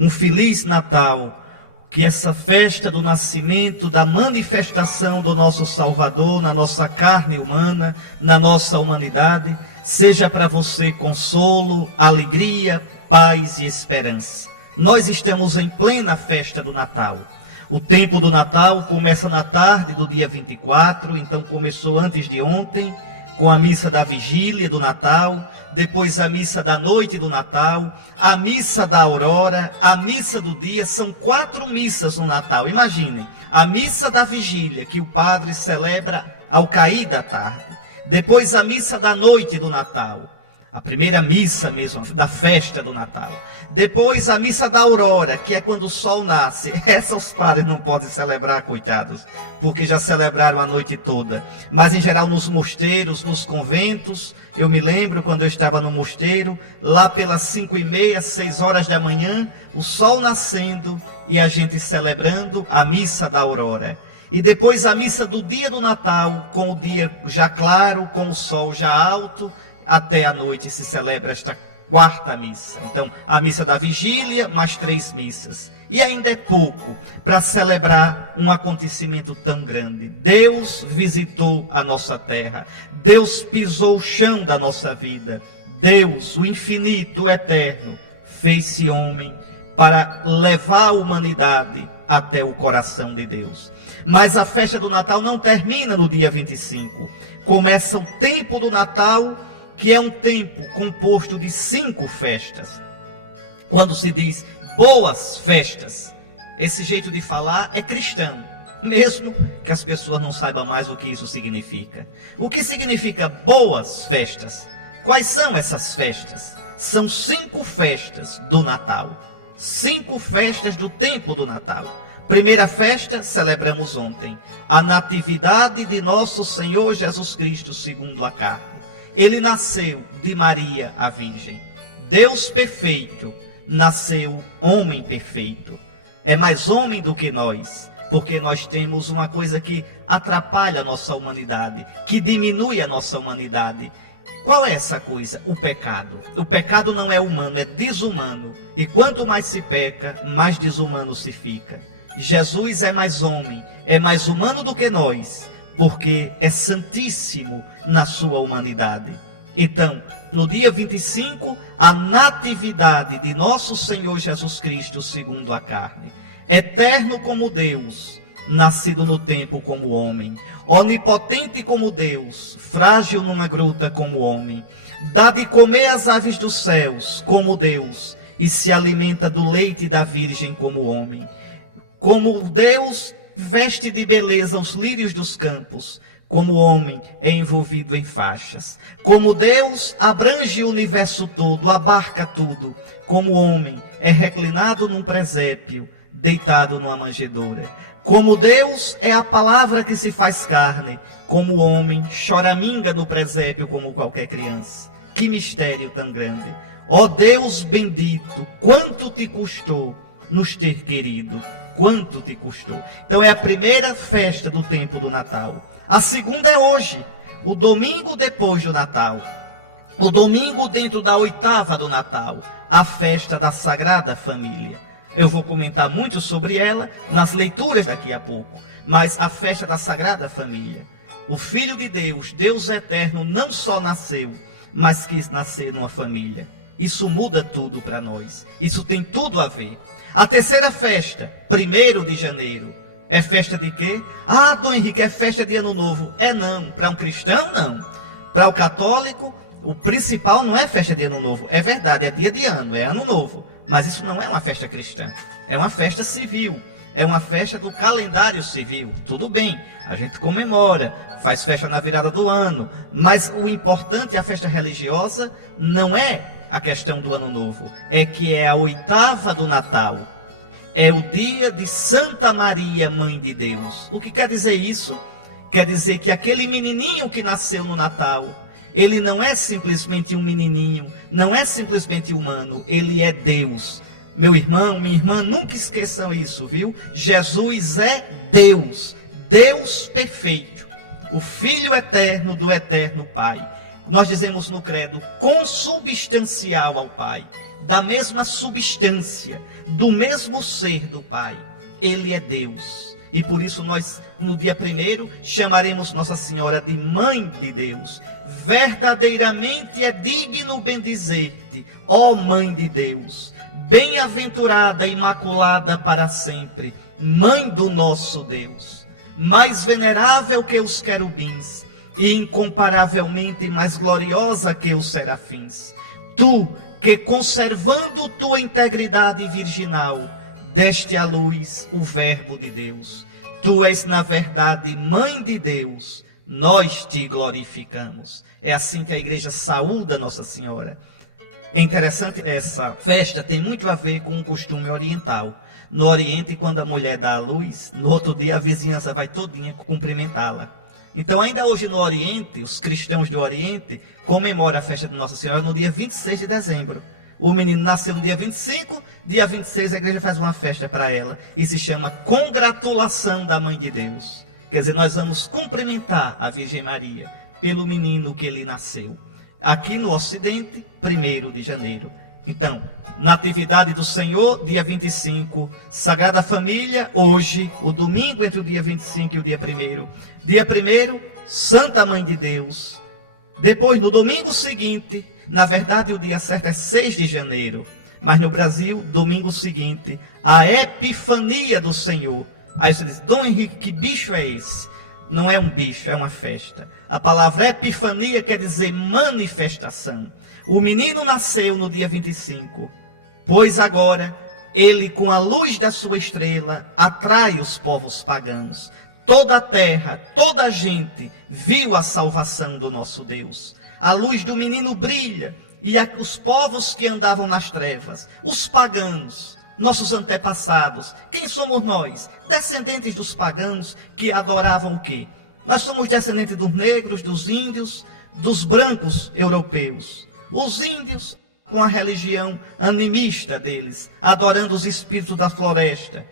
um feliz Natal, que essa festa do nascimento, da manifestação do nosso Salvador na nossa carne humana, na nossa humanidade, seja para você consolo, alegria, paz e esperança. Nós estamos em plena festa do Natal. O tempo do Natal começa na tarde do dia 24, então começou antes de ontem, com a missa da vigília do Natal, depois a missa da noite do Natal, a missa da aurora, a missa do dia. São 4 missas no Natal. Imaginem, a missa da vigília, que o padre celebra ao cair da tarde. Depois a missa da noite do Natal, a primeira missa mesmo, da festa do Natal. Depois a missa da aurora, que é quando o sol nasce. Essa os padres não podem celebrar, coitados, porque já celebraram a noite toda. Mas em geral nos mosteiros, nos conventos, eu me lembro quando eu estava no mosteiro, lá pelas 5h30, 6 horas da manhã, o sol nascendo e a gente celebrando a missa da aurora. E depois a missa do dia do Natal, com o dia já claro, com o sol já alto, até a noite se celebra esta 4ª missa. Então, a missa da vigília, mais 3 missas. E ainda é pouco para celebrar um acontecimento tão grande. Deus visitou a nossa terra. Deus pisou o chão da nossa vida. Deus, o infinito, o eterno, fez-se homem para levar a humanidade até o coração de Deus. Mas a festa do Natal não termina no dia 25. Começa o tempo do Natal, que é um tempo composto de 5 festas. Quando se diz boas festas, esse jeito de falar é cristão, mesmo que as pessoas não saibam mais o que isso significa. O que significa boas festas? Quais são essas festas? São 5 festas do Natal. 5 festas do tempo do Natal. Primeira festa, celebramos ontem, a natividade de nosso Senhor Jesus Cristo segundo a carne. Ele nasceu de Maria, a Virgem. Deus perfeito, nasceu homem perfeito. É mais homem do que nós, porque nós temos uma coisa que atrapalha a nossa humanidade, que diminui a nossa humanidade. Qual é essa coisa? O pecado. O pecado não é humano, é desumano. E quanto mais se peca, mais desumano se fica. Jesus é mais homem, é mais humano do que nós, porque é santíssimo na sua humanidade. Então, no dia 25, a natividade de nosso Senhor Jesus Cristo segundo a carne. Eterno como Deus, nascido no tempo como homem. Onipotente como Deus, frágil numa gruta como homem. Dá de comer às aves dos céus como Deus, e se alimenta do leite da Virgem como homem. Como Deus veste de beleza os lírios dos campos, como homem é envolvido em faixas. Como Deus abrange o universo todo, abarca tudo, como homem é reclinado num presépio, deitado numa manjedoura. Como Deus é a palavra que se faz carne, como homem choraminga no presépio como qualquer criança. Que mistério tão grande! Ó Deus bendito, quanto te custou nos ter querido, quanto te custou. Então é a primeira festa do tempo do Natal. A segunda é hoje, o domingo depois do Natal. O domingo dentro da 8ª do Natal, a festa da Sagrada Família. Eu vou comentar muito sobre ela nas leituras daqui a pouco. Mas a festa da Sagrada Família. O Filho de Deus, Deus eterno, não só nasceu, mas quis nascer numa família. Isso muda tudo para nós. Isso tem tudo a ver. A terceira festa, 1º de janeiro. É festa de quê? Ah, Dom Henrique, é festa de Ano Novo. É não. Para um cristão, não. Para o católico, o principal não é festa de Ano Novo. É verdade, é dia de ano, é Ano Novo. Mas isso não é uma festa cristã. É uma festa civil. É uma festa do calendário civil. Tudo bem, a gente comemora, faz festa na virada do ano. Mas o importante, a festa religiosa, não é a questão do Ano Novo. É que é a 8ª do Natal. É o dia de Santa Maria, Mãe de Deus. O que quer dizer isso? Quer dizer que aquele menininho que nasceu no Natal, ele não é simplesmente um menininho, não é simplesmente humano, ele é Deus. Meu irmão, minha irmã, nunca esqueçam isso, viu? Jesus é Deus, Deus perfeito, o Filho eterno do eterno Pai. Nós dizemos no credo, consubstancial ao Pai. da mesma substância, do mesmo ser do Pai. Ele é Deus. E por isso nós, no dia 1º, chamaremos Nossa Senhora de Mãe de Deus. Verdadeiramente é digno bendizer-te, ó Mãe de Deus, bem-aventurada, imaculada para sempre, Mãe do nosso Deus, mais venerável que os querubins e incomparavelmente mais gloriosa que os serafins. Tu, que conservando tua integridade virginal, deste à luz o Verbo de Deus. Tu és, na verdade, Mãe de Deus, nós te glorificamos. É assim que a igreja saúda Nossa Senhora. É interessante, essa festa tem muito a ver com um costume oriental. No Oriente, quando a mulher dá à luz, no outro dia a vizinhança vai todinha cumprimentá-la. Então, ainda hoje no Oriente, os cristãos do Oriente comemoram a festa de Nossa Senhora no dia 26 de dezembro. O menino nasceu no dia 25, dia 26 a igreja faz uma festa para ela e se chama Congratulação da Mãe de Deus. Quer dizer, nós vamos cumprimentar a Virgem Maria pelo menino que lhe nasceu. Aqui no Ocidente, 1º de janeiro. Então, Natividade do Senhor, dia 25. Sagrada Família, hoje, o domingo entre o dia 25 e o dia 1º. Dia 1º, Santa Mãe de Deus. Depois, no domingo seguinte, na verdade o dia certo é 6 de janeiro. Mas no Brasil, domingo seguinte, a Epifania do Senhor. Aí você diz, Dom Henrique, que bicho é esse? Não é um bicho, é uma festa. A palavra Epifania quer dizer manifestação. O menino nasceu no dia 25, pois agora ele, com a luz da sua estrela, atrai os povos pagãos. Toda a terra, toda a gente viu a salvação do nosso Deus. A luz do menino brilha, e os povos que andavam nas trevas, os pagãos, nossos antepassados. Quem somos nós? Descendentes dos pagãos que adoravam o quê? Nós somos descendentes dos negros, dos índios, dos brancos europeus. Os índios, com a religião animista deles, adorando os espíritos da floresta,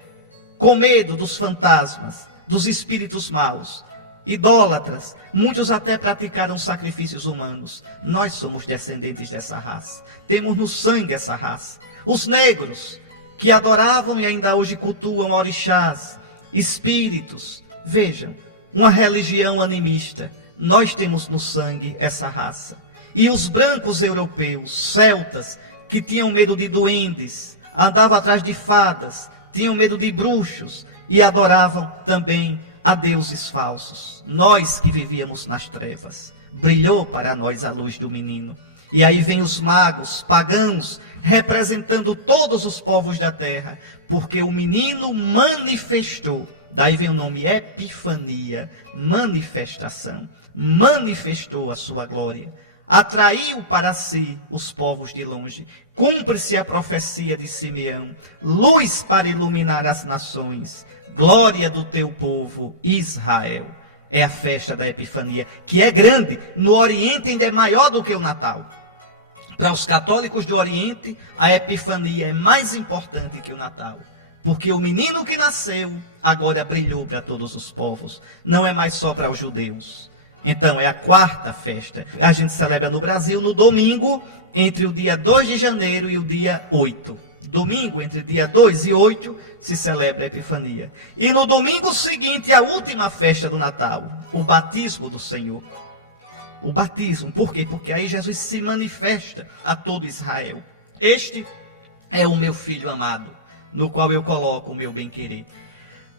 com medo dos fantasmas, dos espíritos maus, idólatras, muitos até praticaram sacrifícios humanos. Nós somos descendentes dessa raça, temos no sangue essa raça. Os negros, que adoravam e ainda hoje cultuam orixás, espíritos, vejam, uma religião animista, nós temos no sangue essa raça. E os brancos europeus, celtas, que tinham medo de duendes, andavam atrás de fadas, tinham medo de bruxos e adoravam também a deuses falsos. Nós que vivíamos nas trevas, brilhou para nós a luz do menino. E aí vem os magos, pagãos, representando todos os povos da terra, porque o menino manifestou. Daí vem o nome Epifania, manifestação. Manifestou a sua glória. Atraiu para si os povos de longe. Cumpre-se a profecia de Simeão. Luz para iluminar as nações. Glória do teu povo, Israel. É a festa da Epifania, que é grande. No Oriente ainda é maior do que o Natal. Para os católicos do Oriente, a Epifania é mais importante que o Natal. Porque o menino que nasceu, agora brilhou para todos os povos. Não é mais só para os judeus. Então, é a 4ª festa. A gente celebra no Brasil no domingo, entre o dia 2 de janeiro e o dia 8. Domingo, entre dia 2 e 8, se celebra a Epifania. E no domingo seguinte, a última festa do Natal, o batismo do Senhor. O batismo, por quê? Porque aí Jesus se manifesta a todo Israel. Este é o meu filho amado, no qual eu coloco o meu bem-querer.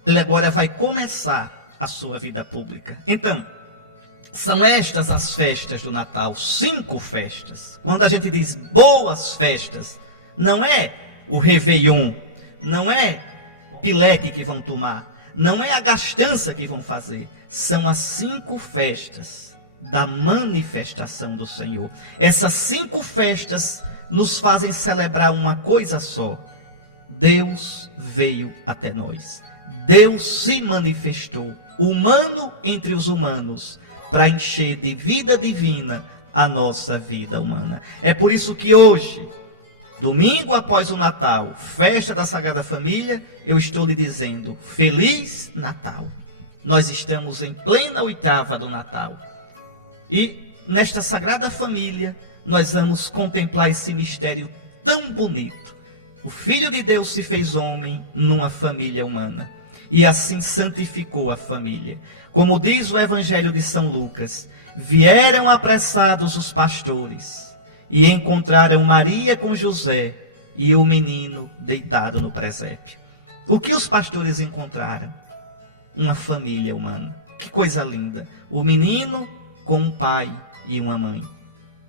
Ele agora vai começar a sua vida pública. Então, são estas as festas do Natal, 5 festas. Quando a gente diz boas festas, não é o Réveillon, não é o pileque que vão tomar, não é a gastança que vão fazer. São as 5 festas da manifestação do Senhor. Essas 5 festas nos fazem celebrar uma coisa só. Deus veio até nós. Deus se manifestou, humano entre os humanos, para encher de vida divina a nossa vida humana. É por isso que hoje, domingo após o Natal, festa da Sagrada Família, eu estou lhe dizendo, Feliz Natal. Nós estamos em plena 8ª do Natal. E nesta Sagrada Família, nós vamos contemplar esse mistério tão bonito. O Filho de Deus se fez homem numa família humana e assim santificou a família. Como diz o Evangelho de São Lucas, vieram apressados os pastores e encontraram Maria com José e o menino deitado no presépio. O que os pastores encontraram? Uma família humana. Que coisa linda! O menino com um pai e uma mãe.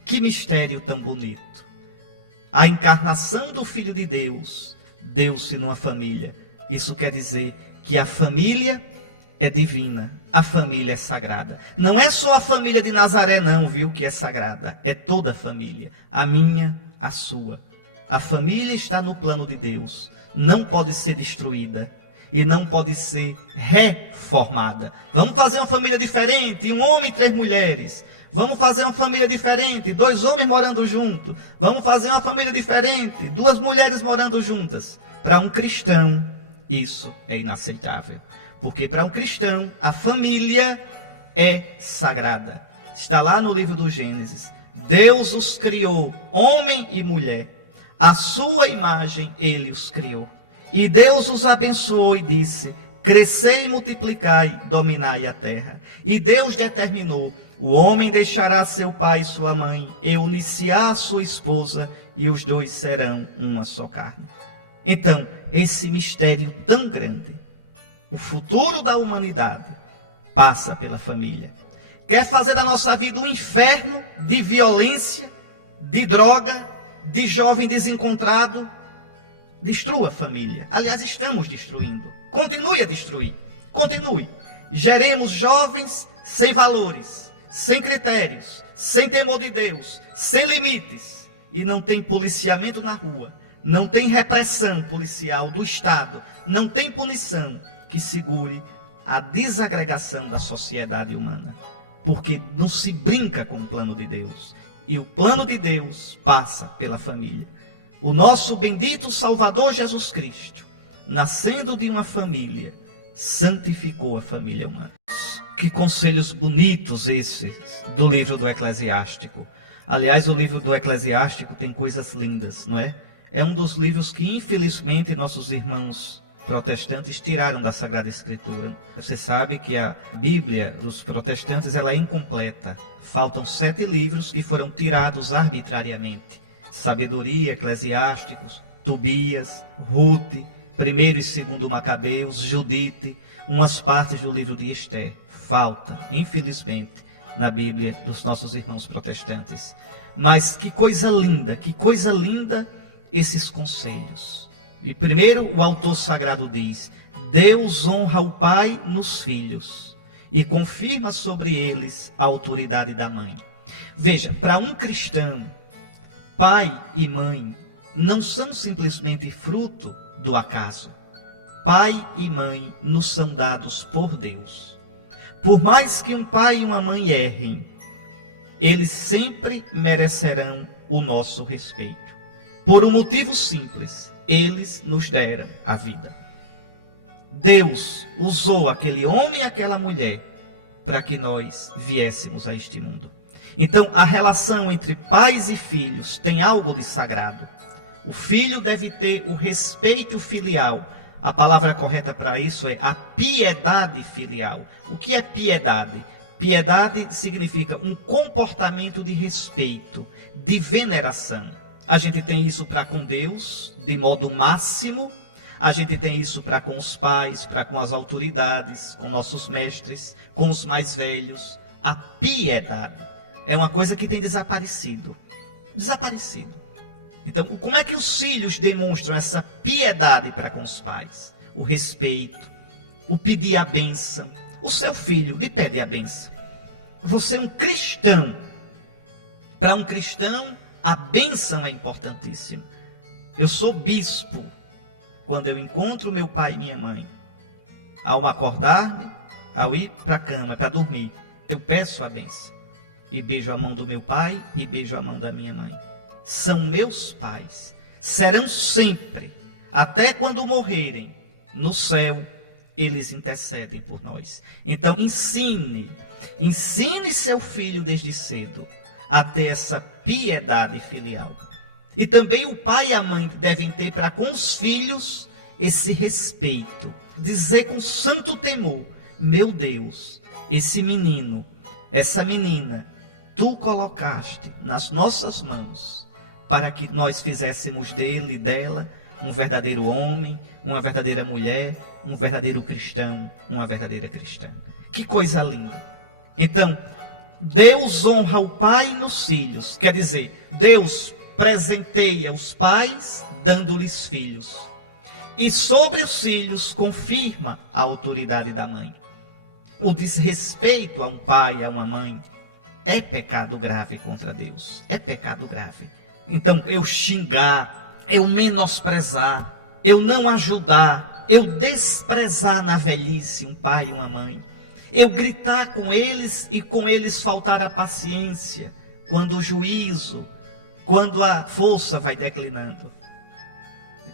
Que mistério tão bonito! A encarnação do Filho de Deus deu-se numa família. Isso quer dizer que a família é divina, a família é sagrada. Não é só a família de Nazaré não, viu, que é sagrada. É toda a família, a minha, a sua. A família está no plano de Deus, não pode ser destruída e não pode ser reformada. Vamos fazer uma família diferente, um homem e 3 mulheres. Vamos fazer uma família diferente, 2 homens morando juntos. Vamos fazer uma família diferente, 2 mulheres morando juntas. Para um cristão, isso é inaceitável. Porque para um cristão, a família é sagrada. Está lá no livro do Gênesis. Deus os criou, homem e mulher. À sua imagem ele os criou. E Deus os abençoou e disse: crescei e multiplicai, dominai a terra. E Deus determinou: o homem deixará seu pai e sua mãe, e unir-se-á a sua esposa, e os 2 serão uma só carne. Então, esse mistério tão grande, o futuro da humanidade, passa pela família. Quer fazer da nossa vida um inferno de violência, de droga, de jovem desencontrado? Destrua a família. Aliás, estamos destruindo. Continue a destruir. Continue. Geremos jovens sem valores, sem critérios, sem temor de Deus, sem limites. E não tem policiamento na rua, não tem repressão policial do Estado, não tem punição que segure a desagregação da sociedade humana. Porque não se brinca com o plano de Deus. E o plano de Deus passa pela família. O nosso bendito Salvador Jesus Cristo, nascendo de uma família, santificou a família humana. Que conselhos bonitos esses do livro do Eclesiástico. Aliás, o livro do Eclesiástico tem coisas lindas, não é? É um dos livros que, infelizmente, nossos irmãos protestantes tiraram da Sagrada Escritura. Você sabe que a Bíblia dos protestantes ela é incompleta. Faltam 7 livros que foram tirados arbitrariamente. Sabedoria, Eclesiásticos, Tobias, Rute, 1º e 2º Macabeus, Judite, umas partes do livro de Esther. Falta, infelizmente, na Bíblia dos nossos irmãos protestantes. Mas que coisa linda esses conselhos. E primeiro o autor sagrado diz: Deus honra o pai nos filhos e confirma sobre eles a autoridade da mãe. Veja, para um cristão, pai e mãe não são simplesmente fruto do acaso. Pai e mãe nos são dados por Deus. Por mais que um pai e uma mãe errem, eles sempre merecerão o nosso respeito. Por um motivo simples: eles nos deram a vida. Deus usou aquele homem e aquela mulher para que nós viéssemos a este mundo. Então, a relação entre pais e filhos tem algo de sagrado. O filho deve ter o respeito filial. A palavra correta para isso é a piedade filial. O que é piedade? Piedade significa um comportamento de respeito, de veneração. A gente tem isso para com Deus, de modo máximo. A gente tem isso para com os pais, para com as autoridades, com nossos mestres, com os mais velhos. A piedade é uma coisa que tem desaparecido. Desaparecido. Então, como é que os filhos demonstram essa piedade para com os pais? O respeito, o pedir a bênção. O seu filho lhe pede a bênção. Você é um cristão. Para um cristão, a bênção é importantíssima. Eu sou bispo. Quando eu encontro meu pai e minha mãe, ao acordar-me, ao ir para a cama, para dormir, eu peço a bênção. E beijo a mão do meu pai e beijo a mão da minha mãe. São meus pais. Serão sempre, até quando morrerem, no céu, eles intercedem por nós. Então, ensine seu filho desde cedo a ter essa piedade filial. E também o pai e a mãe devem ter para com os filhos esse respeito. Dizer com santo temor: meu Deus, esse menino, essa menina, tu colocaste nas nossas mãos para que nós fizéssemos dele e dela um verdadeiro homem, uma verdadeira mulher, um verdadeiro cristão, uma verdadeira cristã. Que coisa linda! Então, Deus honra o pai nos filhos. Quer dizer, Deus presenteia os pais dando-lhes filhos. E sobre os filhos confirma a autoridade da mãe. O desrespeito a um pai, a uma mãe, é pecado grave contra Deus. É pecado grave. Então, eu xingar, eu menosprezar, eu não ajudar, eu desprezar na velhice um pai e uma mãe, eu gritar com eles e com eles faltar a paciência, quando o juízo, quando a força vai declinando.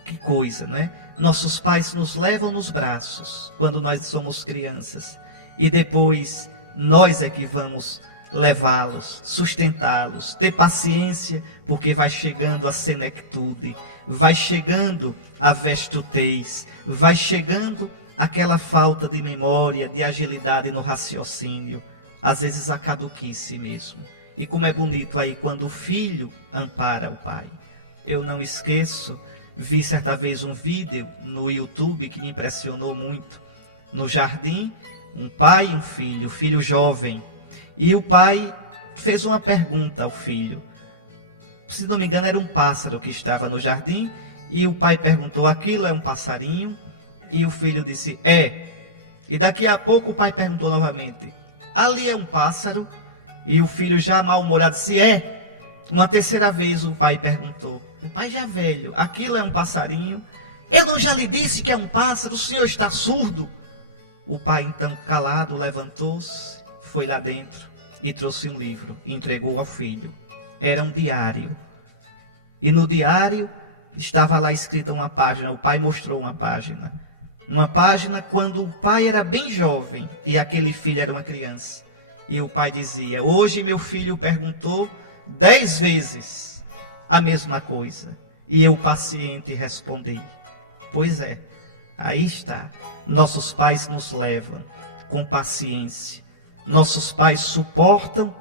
Que coisa, não é? Nossos pais nos levam nos braços quando nós somos crianças, e depois nós é que vamos levá-los, sustentá-los, ter paciência, porque vai chegando a senectude, vai chegando a vestutez, vai chegando aquela falta de memória, de agilidade no raciocínio, às vezes a caduquice mesmo. E como é bonito aí quando o filho ampara o pai. Eu não esqueço, vi certa vez um vídeo no YouTube que me impressionou muito. No jardim, um pai e um filho jovem, e o pai fez uma pergunta ao filho. Se não me engano, era um pássaro que estava no jardim, e o pai perguntou: aquilo é um passarinho? E o filho disse: é. E daqui a pouco o pai perguntou novamente: ali é um pássaro? E o filho, já mal-humorado, disse: é. Uma terceira vez o pai perguntou, o pai já velho: aquilo é um passarinho? Eu não já lhe disse que é um pássaro? O senhor está surdo? O pai, então, calado, levantou-se, foi lá dentro e trouxe um livro e entregou ao filho. Era um diário. E no diário estava lá escrita uma página. O pai mostrou uma página. Uma página quando o pai era bem jovem e aquele filho era uma criança. E o pai dizia: hoje meu filho perguntou 10 vezes a mesma coisa. E eu, paciente, respondi. Pois é, aí está. Nossos pais nos levam com paciência. Nossos pais suportam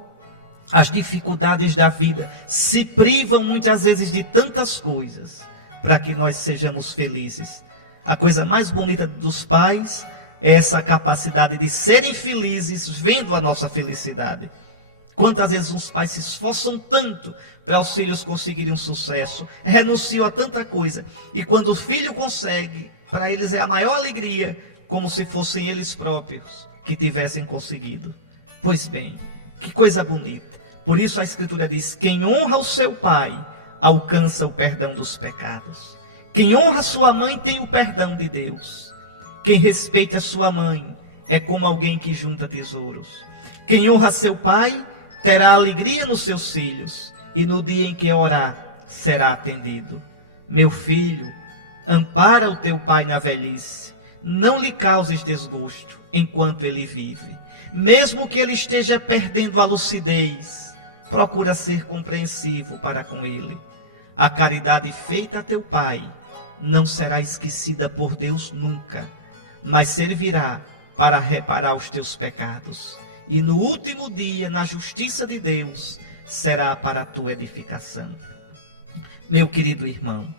as dificuldades da vida, se privam muitas vezes de tantas coisas para que nós sejamos felizes. A coisa mais bonita dos pais é essa capacidade de serem felizes vendo a nossa felicidade. Quantas vezes os pais se esforçam tanto para os filhos conseguirem um sucesso, renunciam a tanta coisa, e quando o filho consegue, para eles é a maior alegria, como se fossem eles próprios que tivessem conseguido. Pois bem, que coisa bonita. Por isso a Escritura diz: quem honra o seu pai alcança o perdão dos pecados. Quem honra sua mãe tem o perdão de Deus. Quem respeita sua mãe é como alguém que junta tesouros. Quem honra seu pai terá alegria nos seus filhos, e no dia em que orar será atendido. Meu filho, ampara o teu pai na velhice. Não lhe causes desgosto enquanto ele vive. Mesmo que ele esteja perdendo a lucidez, procura ser compreensivo para com ele. A caridade feita a teu pai não será esquecida por Deus nunca, mas servirá para reparar os teus pecados. E no último dia, na justiça de Deus, será para a tua edificação. Meu querido irmão,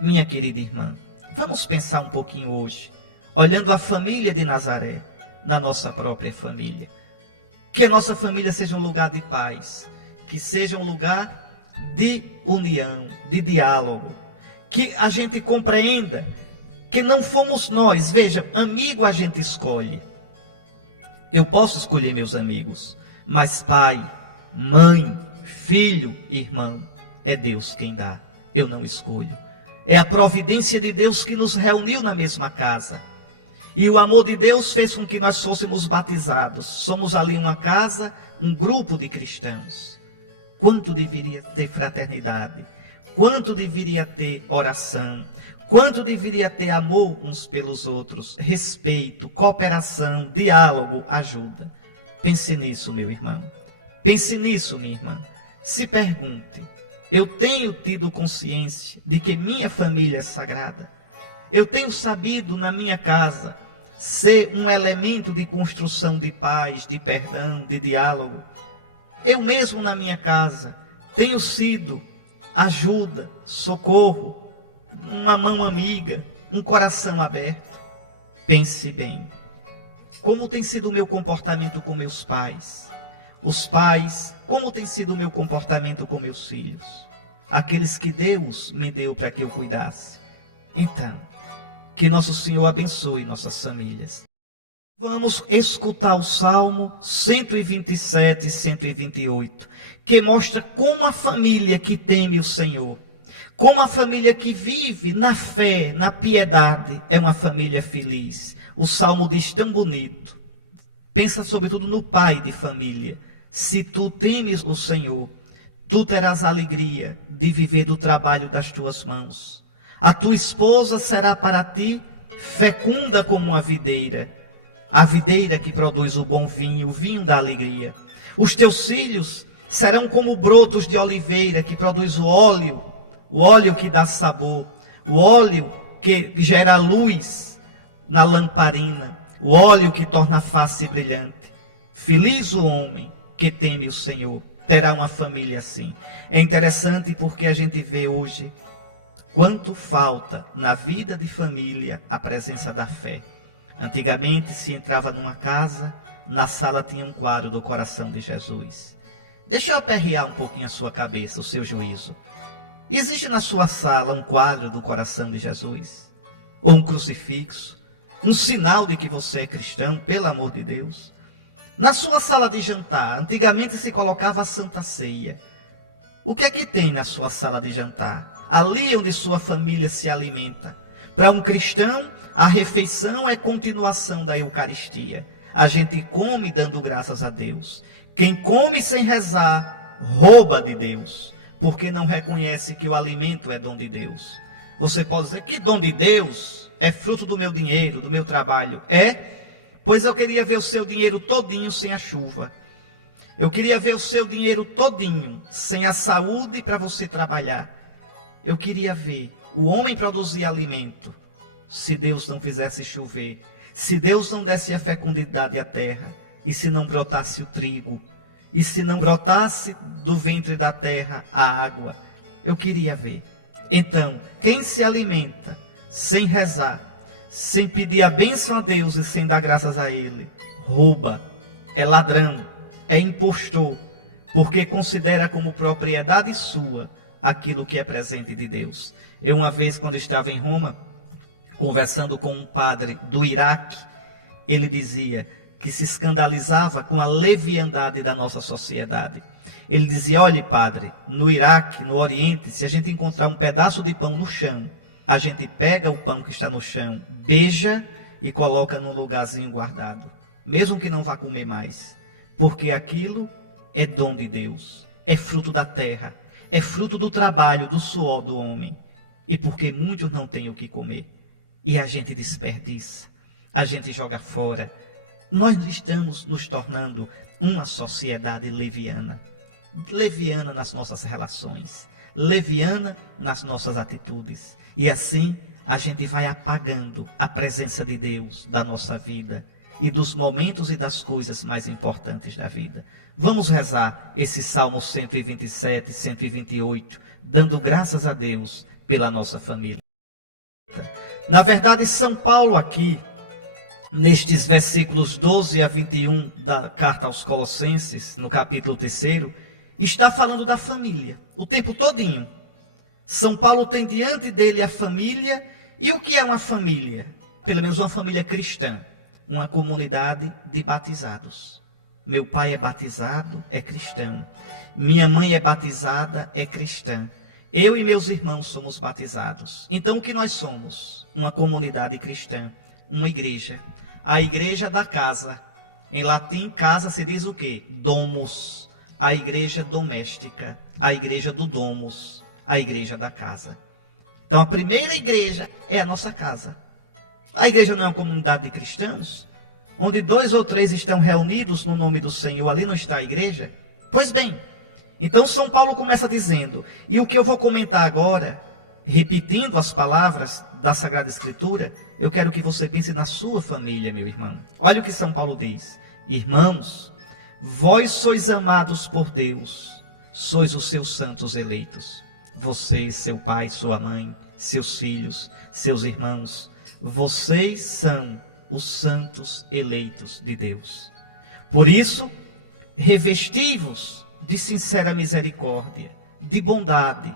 minha querida irmã, vamos pensar um pouquinho hoje, olhando a família de Nazaré, na nossa própria família. Que a nossa família seja um lugar de paz, que seja um lugar de união, de diálogo, que a gente compreenda que não fomos nós. Veja, amigo a gente escolhe. Eu posso escolher meus amigos, mas pai, mãe, filho, irmão, é Deus quem dá. Eu não escolho. É a providência de Deus que nos reuniu na mesma casa. E o amor de Deus fez com que nós fôssemos batizados. Somos ali uma casa, um grupo de cristãos. Quanto deveria ter fraternidade? Quanto deveria ter oração? Quanto deveria ter amor uns pelos outros? Respeito, cooperação, diálogo, ajuda. Pense nisso, meu irmão. Pense nisso, minha irmã. Se pergunte: Eu tenho tido consciência de que minha família é sagrada. Eu tenho sabido na minha casa ser um elemento de construção de paz, de perdão, de diálogo. Eu mesmo na minha casa tenho sido ajuda, socorro, uma mão amiga, um coração aberto. Pense bem, como tem sido o meu comportamento com meus pais? Os pais, como tem sido o meu comportamento com meus filhos? Aqueles que Deus me deu para que eu cuidasse. Então, que nosso Senhor abençoe nossas famílias. Vamos escutar o Salmo 127 e 128, que mostra como a família que teme o Senhor, como a família que vive na fé, na piedade, é uma família feliz. O Salmo diz tão bonito. Pensa sobretudo no pai de família. Se tu temes o Senhor, tu terás alegria de viver do trabalho das tuas mãos. A tua esposa será para ti fecunda como uma videira, a videira que produz o bom vinho, o vinho da alegria. Os teus filhos serão como brotos de oliveira que produz o óleo que dá sabor, o óleo que gera luz na lamparina, o óleo que torna a face brilhante. Feliz o homem que teme o Senhor, terá uma família assim. É interessante porque a gente vê hoje quanto falta na vida de família a presença da fé. Antigamente se entrava numa casa, na sala tinha um quadro do coração de Jesus. Deixa eu aperrear um pouquinho a sua cabeça, o seu juízo. Existe na sua sala um quadro do coração de Jesus? Ou um crucifixo? Um sinal de que você é cristão, pelo amor de Deus? Na sua sala de jantar, antigamente se colocava a Santa Ceia. O que é que tem na sua sala de jantar? Ali onde sua família se alimenta. Para um cristão, a refeição é continuação da Eucaristia. A gente come dando graças a Deus. Quem come sem rezar, rouba de Deus, porque não reconhece que o alimento é dom de Deus. Você pode dizer, que dom de Deus? É fruto do meu dinheiro, do meu trabalho. É? Pois eu queria ver o seu dinheiro todinho sem a chuva. Eu queria ver o seu dinheiro todinho sem a saúde para você trabalhar. Eu queria ver o homem produzir alimento se Deus não fizesse chover, se Deus não desse a fecundidade à terra, e se não brotasse o trigo, e se não brotasse do ventre da terra a água. Eu queria ver. Então, quem se alimenta sem rezar, sem pedir a bênção a Deus e sem dar graças a Ele, rouba, é ladrão, é impostor, porque considera como propriedade sua aquilo que é presente de Deus. Eu uma vez, quando estava em Roma, conversando com um padre do Iraque, ele dizia que se escandalizava com a leviandade da nossa sociedade. Ele dizia, olhe padre, no Iraque, no Oriente, se a gente encontrar um pedaço de pão no chão, a gente pega o pão que está no chão, beija e coloca num lugarzinho guardado, mesmo que não vá comer mais, porque aquilo é dom de Deus, é fruto da terra, é fruto do trabalho, do suor do homem, e porque muitos não têm o que comer, e a gente desperdiça, a gente joga fora. Nós estamos nos tornando uma sociedade leviana, leviana nas nossas relações, leviana nas nossas atitudes, e assim a gente vai apagando a presença de Deus da nossa vida e dos momentos e das coisas mais importantes da vida. Vamos rezar esse Salmo 127, 128, dando graças a Deus pela nossa família. Na verdade, São Paulo aqui, nestes versículos 12 a 21 da carta aos Colossenses, no capítulo 3, está falando da família, o tempo todinho. São Paulo tem diante dele a família, e o que é uma família? Pelo menos uma família cristã, uma comunidade de batizados. Meu pai é batizado, é cristão. Minha mãe é batizada, é cristã. Eu e meus irmãos somos batizados. Então o que nós somos? Uma comunidade cristã, uma igreja. A igreja da casa. Em latim, casa se diz o quê? Domus. A igreja doméstica, a igreja do domus, a igreja da casa. Então a primeira igreja é a nossa casa. A igreja não é uma comunidade de cristãos, onde 2 ou 3 estão reunidos no nome do Senhor, ali não está a igreja? Pois bem, Então São Paulo começa dizendo, e o que eu vou comentar agora, repetindo as palavras da Sagrada Escritura, eu quero que você pense na sua família, meu irmão. Olha o que São Paulo diz: irmãos, vós sois amados por Deus, sois os seus santos eleitos. Você, seu pai, sua mãe, seus filhos, seus irmãos, vocês são os santos eleitos de Deus. Por isso, revesti-vos de sincera misericórdia, de bondade,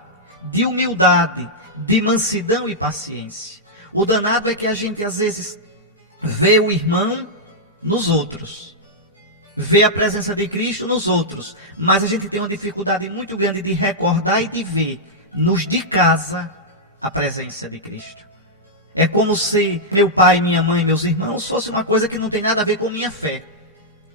de humildade, de mansidão e paciência. O danado é que a gente às vezes vê o irmão nos outros, vê a presença de Cristo nos outros, mas a gente tem uma dificuldade muito grande de recordar e de ver nos de casa a presença de Cristo. É como se meu pai, minha mãe, meus irmãos fosse uma coisa que não tem nada a ver com minha fé.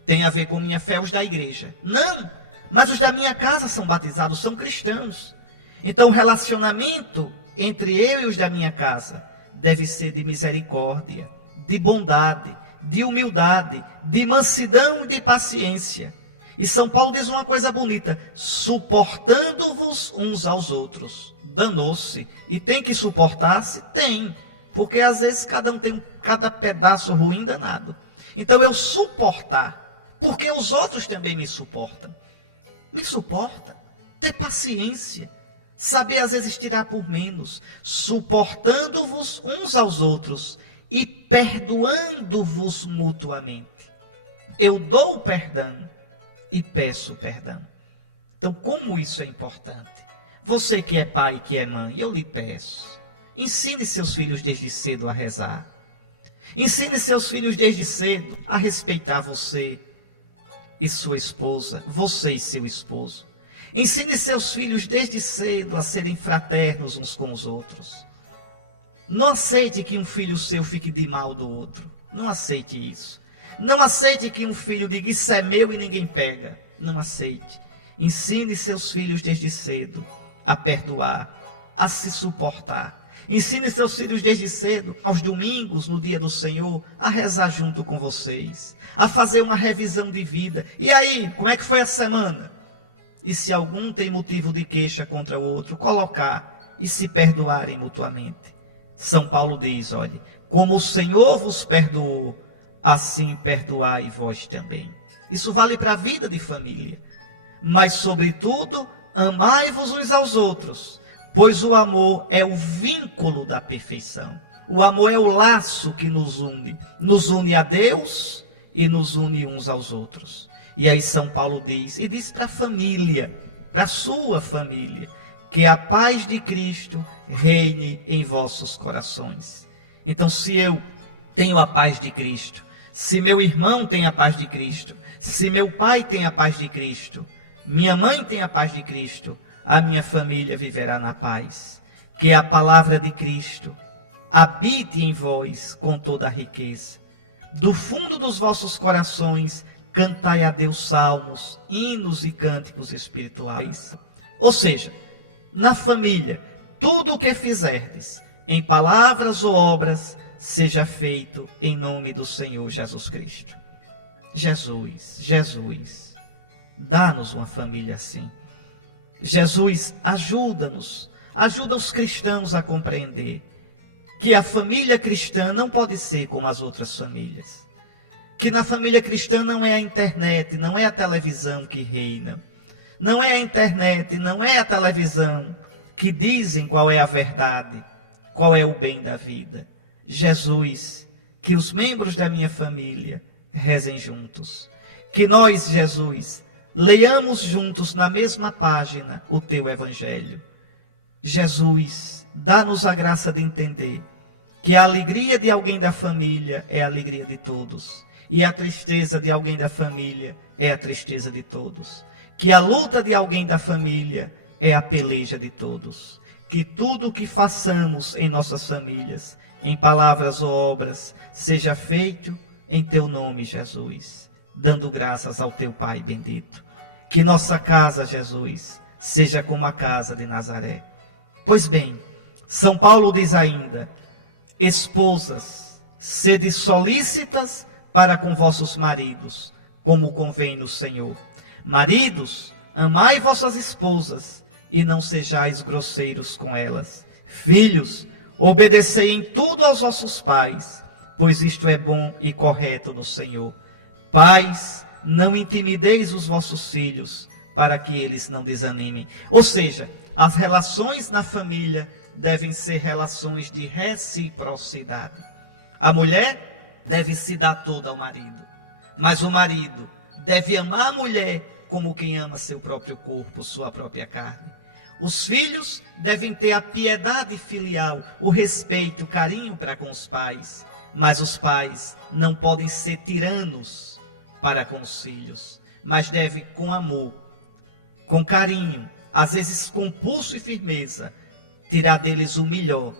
Tem a ver com minha fé os da igreja. Não, mas os da minha casa são batizados, são cristãos. Então o relacionamento entre eu e os da minha casa deve ser de misericórdia, de bondade, de humildade, de mansidão e de paciência. E São Paulo diz uma coisa bonita: suportando-vos uns aos outros. Danou-se. E tem que suportar-se? Tem. Porque às vezes cada um tem cada pedaço ruim danado. Então eu suportar, porque os outros também me suportam. Me suporta. Ter paciência. Saber às vezes tirar por menos. Suportando-vos uns aos outros e perdoando-vos mutuamente. Eu dou o perdão e peço perdão. Então, como isso é importante? Você que é pai e que é mãe, eu lhe peço, ensine seus filhos desde cedo a rezar. Ensine seus filhos desde cedo a respeitar você e sua esposa, você e seu esposo. Ensine seus filhos desde cedo a serem fraternos uns com os outros. Não aceite que um filho seu fique de mal do outro. Não aceite isso. Não aceite que um filho diga isso é meu e ninguém pega. Não aceite. Ensine seus filhos desde cedo a perdoar, a se suportar. Ensine seus filhos desde cedo, aos domingos, no dia do Senhor, a rezar junto com vocês, a fazer uma revisão de vida. E aí, como é que foi a semana? E se algum tem motivo de queixa contra o outro, colocar e se perdoarem mutuamente. São Paulo diz, olhe, como o Senhor vos perdoou, assim perdoai vós também. Isso vale para a vida de família. Mas, sobretudo, amai-vos uns aos outros, pois o amor é o vínculo da perfeição. O amor é o laço que nos une a Deus e nos une uns aos outros. E aí São Paulo diz, e diz para a família, para a sua família, que a paz de Cristo reine em vossos corações. Então, se eu tenho a paz de Cristo, se meu irmão tem a paz de Cristo, se meu pai tem a paz de Cristo, minha mãe tem a paz de Cristo, a minha família viverá na paz. Que a palavra de Cristo habite em vós com toda a riqueza. Do fundo dos vossos corações, cantai a Deus salmos, hinos e cânticos espirituais. Ou seja, na família, tudo o que fizerdes, em palavras ou obras, seja feito em nome do Senhor Jesus Cristo. Jesus, dá-nos uma família assim. Jesus, ajuda-nos, ajuda os cristãos a compreender que a família cristã não pode ser como as outras famílias. Que na família cristã não é a internet, não é a televisão que reina. Não é a internet, não é a televisão que dizem qual é a verdade, qual é o bem da vida. Jesus, que os membros da minha família rezem juntos. Que nós, Jesus, leiamos juntos na mesma página o teu evangelho. Jesus, dá-nos a graça de entender que a alegria de alguém da família é a alegria de todos. E a tristeza de alguém da família é a tristeza de todos. Que a luta de alguém da família é a peleja de todos. Que tudo o que façamos em nossas famílias, em palavras ou obras, seja feito em teu nome, Jesus, dando graças ao teu Pai bendito. Que nossa casa, Jesus, seja como a casa de Nazaré. Pois bem, São Paulo diz ainda, esposas, sede solícitas para com vossos maridos, como convém no Senhor. Maridos, Amai vossas esposas e não sejais grosseiros com elas. Filhos, obedecei em tudo aos vossos pais, pois isto é bom e correto no Senhor. Pais, não intimideis os vossos filhos, para que eles não desanimem. Ou seja, as relações na família devem ser relações de reciprocidade. A mulher deve se dar toda ao marido, mas o marido deve amar a mulher como quem ama seu próprio corpo, sua própria carne. Os filhos devem ter a piedade filial, o respeito, o carinho para com os pais, mas os pais não podem ser tiranos para com os filhos, mas devem com amor, com carinho, às vezes com pulso e firmeza, tirar deles o melhor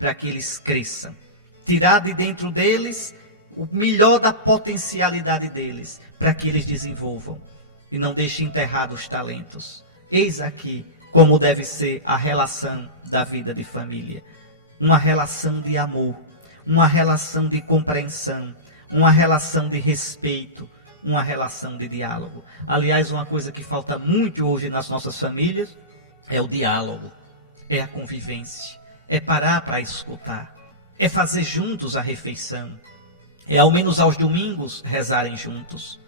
para que eles cresçam. Tirar de dentro deles o melhor da potencialidade deles, para que eles desenvolvam e não deixem enterrados os talentos. Eis aqui como deve ser a relação da vida de família. Uma relação de amor, uma relação de compreensão, uma relação de respeito, uma relação de diálogo. Aliás, uma coisa que falta muito hoje nas nossas famílias é o diálogo, é a convivência, é parar para escutar, é fazer juntos a refeição, é ao menos aos domingos rezarem juntos,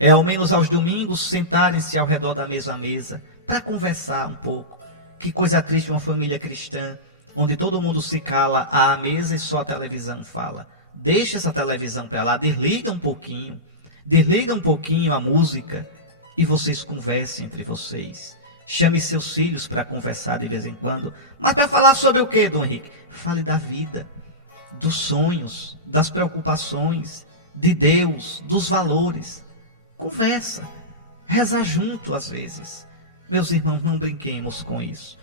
é ao menos aos domingos sentarem-se ao redor da mesma mesa para conversar um pouco. Que coisa triste uma família cristã, onde todo mundo se cala à mesa e só a televisão fala. Deixa essa televisão para lá, desliga um pouquinho a música e vocês conversem entre vocês. Chame seus filhos para conversar de vez em quando. Mas para falar sobre o quê, Dom Henrique? Fale da vida, dos sonhos, das preocupações, de Deus, dos valores. Conversa, rezar junto às vezes. Meus irmãos, não brinquemos com isso.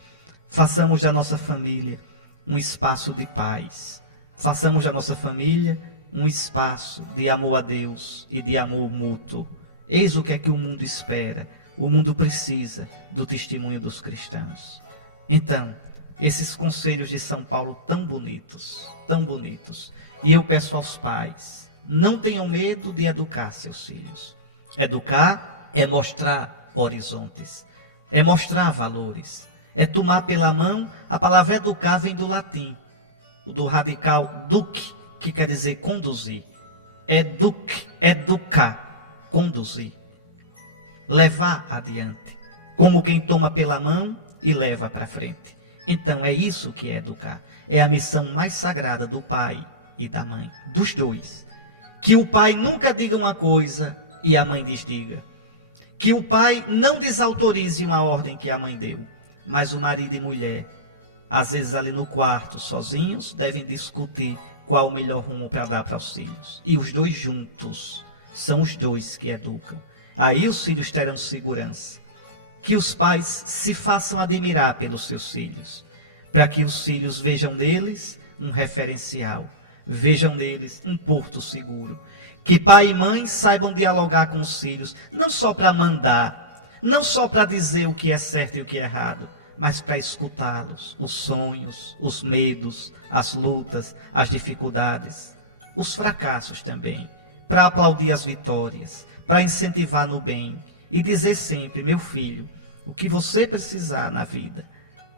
Façamos da nossa família um espaço de paz. Façamos da nossa família um espaço de amor a Deus e de amor mútuo. Eis o que é que o mundo espera. O mundo precisa do testemunho dos cristãos. Então, esses conselhos de São Paulo tão bonitos. E eu peço aos pais, não tenham medo de educar seus filhos. Educar é mostrar horizontes, é mostrar valores, é tomar pela mão. A palavra educar vem do latim, do radical duc, que quer dizer conduzir. Educar, conduzir, levar adiante, como quem toma pela mão e leva para frente. Então é isso que é educar. É a missão mais sagrada do pai e da mãe, dos dois. Que o pai nunca diga uma coisa e a mãe desdiga. Que o pai não desautorize uma ordem que a mãe deu, mas o marido e mulher, às vezes ali no quarto, sozinhos, devem discutir qual o melhor rumo para dar para os filhos. E os dois juntos, são os dois que educam. Aí os filhos terão segurança. Que os pais se façam admirar pelos seus filhos, para que os filhos vejam neles um referencial, vejam neles um porto seguro. Que pai e mãe saibam dialogar com os filhos, não só para mandar, não só para dizer o que é certo e o que é errado, mas para escutá-los, os sonhos, os medos, as lutas, as dificuldades, os fracassos também, para aplaudir as vitórias, para incentivar no bem e dizer sempre: meu filho, o que você precisar na vida,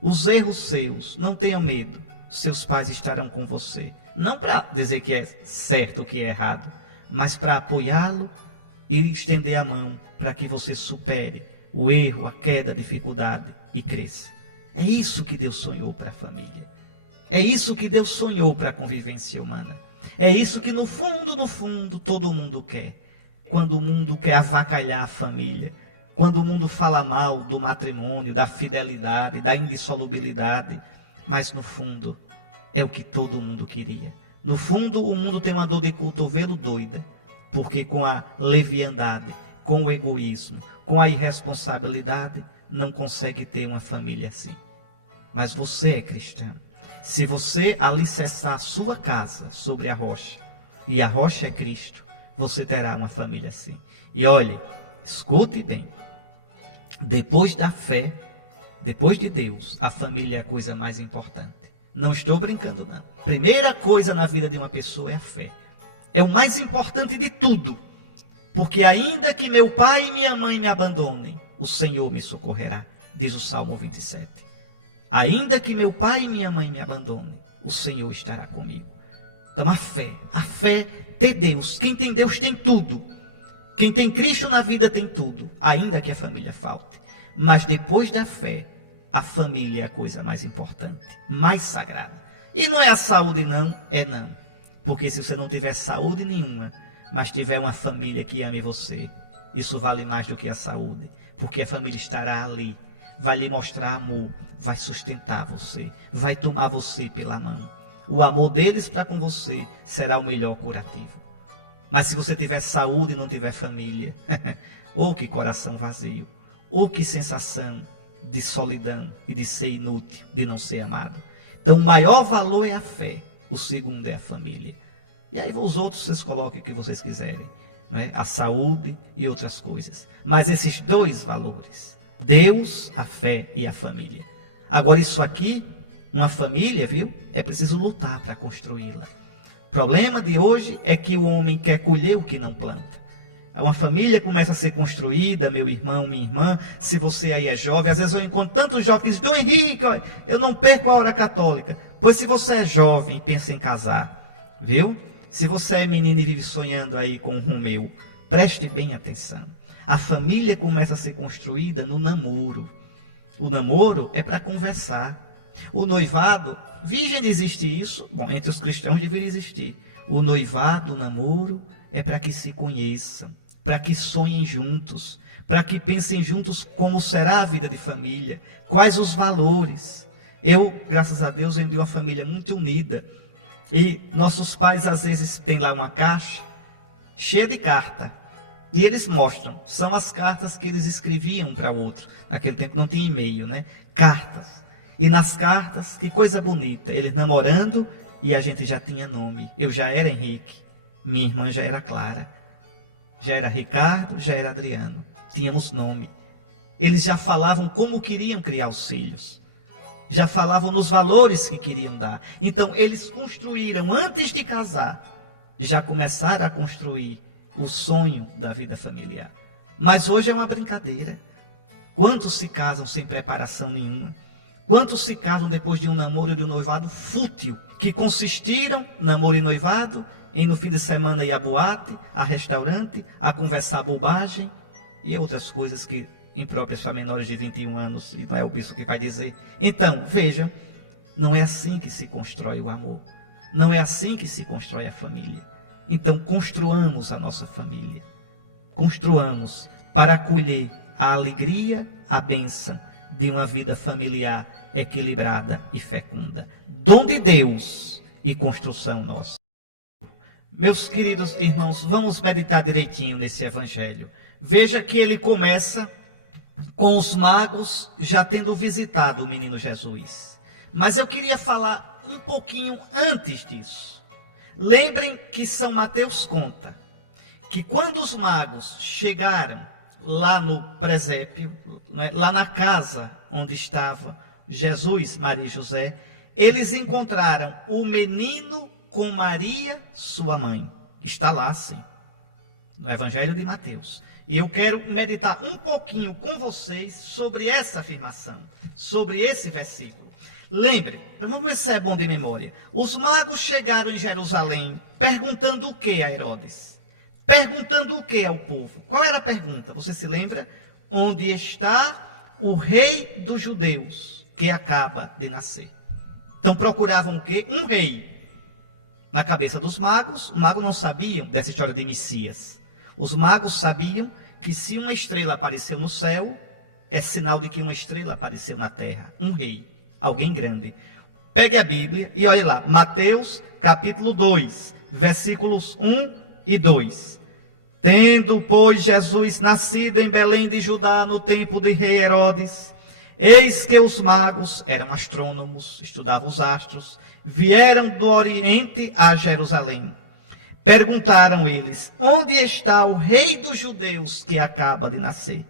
os erros seus, não tenham medo, seus pais estarão com você. Não para dizer que é certo ou que é errado, mas para apoiá-lo e estender a mão para que você supere o erro, a queda, a dificuldade e cresça. É isso que Deus sonhou para a família. É isso que Deus sonhou para a convivência humana. É isso que no fundo, todo mundo quer. Quando o mundo quer avacalhar a família, quando o mundo fala mal do matrimônio, da fidelidade, da indissolubilidade, mas no fundo é o que todo mundo queria. No fundo, o mundo tem uma dor de cotovelo doida, porque com a leviandade, com o egoísmo, com a irresponsabilidade, não consegue ter uma família assim. Mas você é cristão. Se você alicerçar a sua casa sobre a rocha, e a rocha é Cristo, você terá uma família assim. E olhe, escute bem, depois da fé, depois de Deus, a família é a coisa mais importante. Não estou brincando, não. Primeira coisa na vida de uma pessoa é a fé. É o mais importante de tudo. Porque ainda que meu pai e minha mãe me abandonem, o Senhor me socorrerá, diz o Salmo 27. Ainda que meu pai e minha mãe me abandonem, o Senhor estará comigo. Então a fé tem Deus. Quem tem Deus tem tudo. Quem tem Cristo na vida tem tudo, ainda que a família falte. Mas depois da fé, a família é a coisa mais importante, mais sagrada. E não é a saúde não, é não. Porque se você não tiver saúde nenhuma, mas tiver uma família que ame você, isso vale mais do que a saúde. Porque a família estará ali, vai lhe mostrar amor, vai sustentar você, vai tomar você pela mão. O amor deles para com você será o melhor curativo. Mas se você tiver saúde e não tiver família, ou que coração vazio, ou que sensação de solidão e de ser inútil, de não ser amado. Então o maior valor é a fé, o segundo é a família. E aí os outros vocês coloquem o que vocês quiserem, não é? A saúde e outras coisas. Mas esses dois valores, Deus, a fé e a família. Agora isso aqui, uma família, viu? É preciso lutar para construí-la. O problema de hoje é que o homem quer colher o que não planta. Uma família começa a ser construída, meu irmão, minha irmã, se você aí é jovem, às vezes eu encontro tantos jovens que dizem, Dom Henrique, eu não perco a hora católica. Pois se você é jovem e pensa em casar, viu? Se você é menino e vive sonhando aí com um Romeu, preste bem atenção. A família começa a ser construída no namoro. O namoro é para conversar. O noivado, virgem existe isso? Bom, entre os cristãos deveria existir. O noivado, o namoro, é para que se conheçam, para que sonhem juntos, para que pensem juntos como será a vida de família, quais os valores. Eu, graças a Deus, venho de uma família muito unida. E nossos pais, às vezes, têm lá uma caixa cheia de carta. E eles mostram, são as cartas que eles escreviam um para o outro. Naquele tempo não tinha e-mail, né? Cartas. E nas cartas, que coisa bonita, eles namorando e a gente já tinha nome. Eu já era Henrique, minha irmã já era Clara, já era Ricardo, já era Adriano. Tínhamos nome. Eles já falavam como queriam criar os filhos. Já falavam nos valores que queriam dar. Então eles construíram, antes de casar, já começaram a construir o sonho da vida familiar. Mas hoje é uma brincadeira. Quantos se casam sem preparação nenhuma? Quantos se casam depois de um namoro e de um noivado fútil, que consistiram, namoro e noivado, em no fim de semana ir a boate, a restaurante, a conversar bobagem e outras coisas que impróprias para menores de 21 anos, e não é o bispo que vai dizer. Então, vejam, não é assim que se constrói o amor. Não é assim que se constrói a família. Então, construamos a nossa família. Construamos para acolher a alegria, a bênção de uma vida familiar equilibrada e fecunda. Dom de Deus e construção nossa. Meus queridos irmãos, vamos meditar direitinho nesse evangelho. Veja que ele começa com os magos já tendo visitado o menino Jesus. Mas eu queria falar um pouquinho antes disso. Lembrem que São Mateus conta que quando os magos chegaram lá no presépio, né, lá na casa onde estava Jesus, Maria e José, eles encontraram o menino com Maria, sua mãe. Está lá, sim, no Evangelho de Mateus. E eu quero meditar um pouquinho com vocês sobre essa afirmação, sobre esse versículo. Lembre, vamos ver se é bom de memória. Os magos chegaram em Jerusalém perguntando o que a Herodes? Perguntando o que ao povo? Qual era a pergunta? Você se lembra? Onde está o rei dos judeus que acaba de nascer? Então procuravam o quê? Um rei. Na cabeça dos magos, os magos não sabiam dessa história de Messias. Os magos sabiam que se uma estrela apareceu no céu, é sinal de que uma estrela apareceu na terra. Um rei, alguém grande. Pegue a Bíblia e olhe lá, Mateus capítulo 2, versículos 1 e 2. Tendo, pois, Jesus nascido em Belém de Judá no tempo de rei Herodes, eis que os magos, eram astrônomos, estudavam os astros, vieram do Oriente a Jerusalém. Perguntaram eles, onde está o rei dos judeus que acaba de nascer?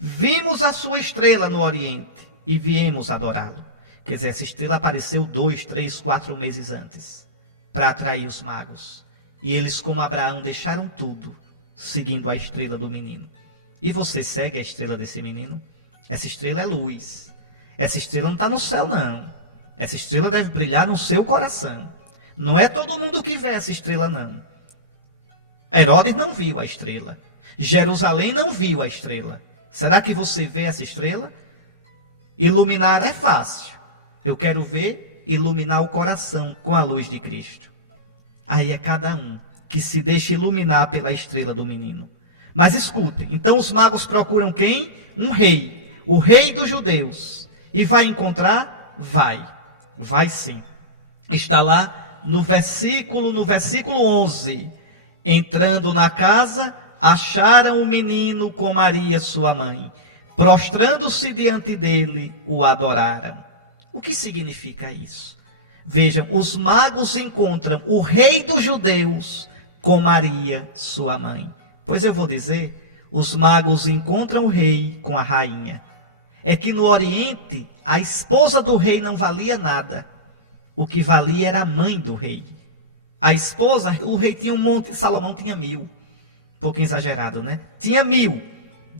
Vimos a sua estrela no Oriente e viemos adorá-lo. Quer dizer, essa estrela apareceu 2, 3, 4 meses antes, para atrair os magos. E eles, como Abraão, deixaram tudo, seguindo a estrela do menino. E você segue a estrela desse menino? Essa estrela é luz. Essa estrela não está no céu, não. Essa estrela deve brilhar no seu coração. Não é todo mundo que vê essa estrela, não. Herodes não viu a estrela. Jerusalém não viu a estrela. Será que você vê essa estrela? Iluminar é fácil. Eu quero ver iluminar o coração com a luz de Cristo. Aí é cada um que se deixa iluminar pela estrela do menino. Mas escutem, então os magos procuram quem? Um rei, o rei dos judeus. E vai encontrar? Vai sim. Está lá no versículo 11. Entrando na casa, acharam o menino com Maria, sua mãe. Prostrando-se diante dele, o adoraram. O que significa isso? Vejam, os magos encontram o rei dos judeus com Maria, sua mãe. Pois eu vou dizer, os magos encontram o rei com a rainha. É que no Oriente, a esposa do rei não valia nada. O que valia era a mãe do rei. A esposa, o rei tinha um monte, Salomão tinha 1000. Um pouquinho exagerado, né? Tinha 1000.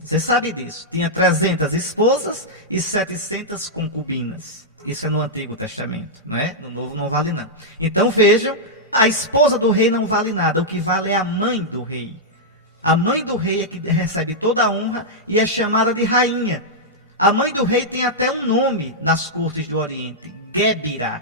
Você sabe disso. Tinha 300 esposas e 700 concubinas. Isso é no Antigo Testamento, não é? No Novo não vale não. Então vejam, a esposa do rei não vale nada. O que vale é a mãe do rei. A mãe do rei é que recebe toda a honra e é chamada de rainha. A mãe do rei tem até um nome nas cortes do Oriente, Gebirá.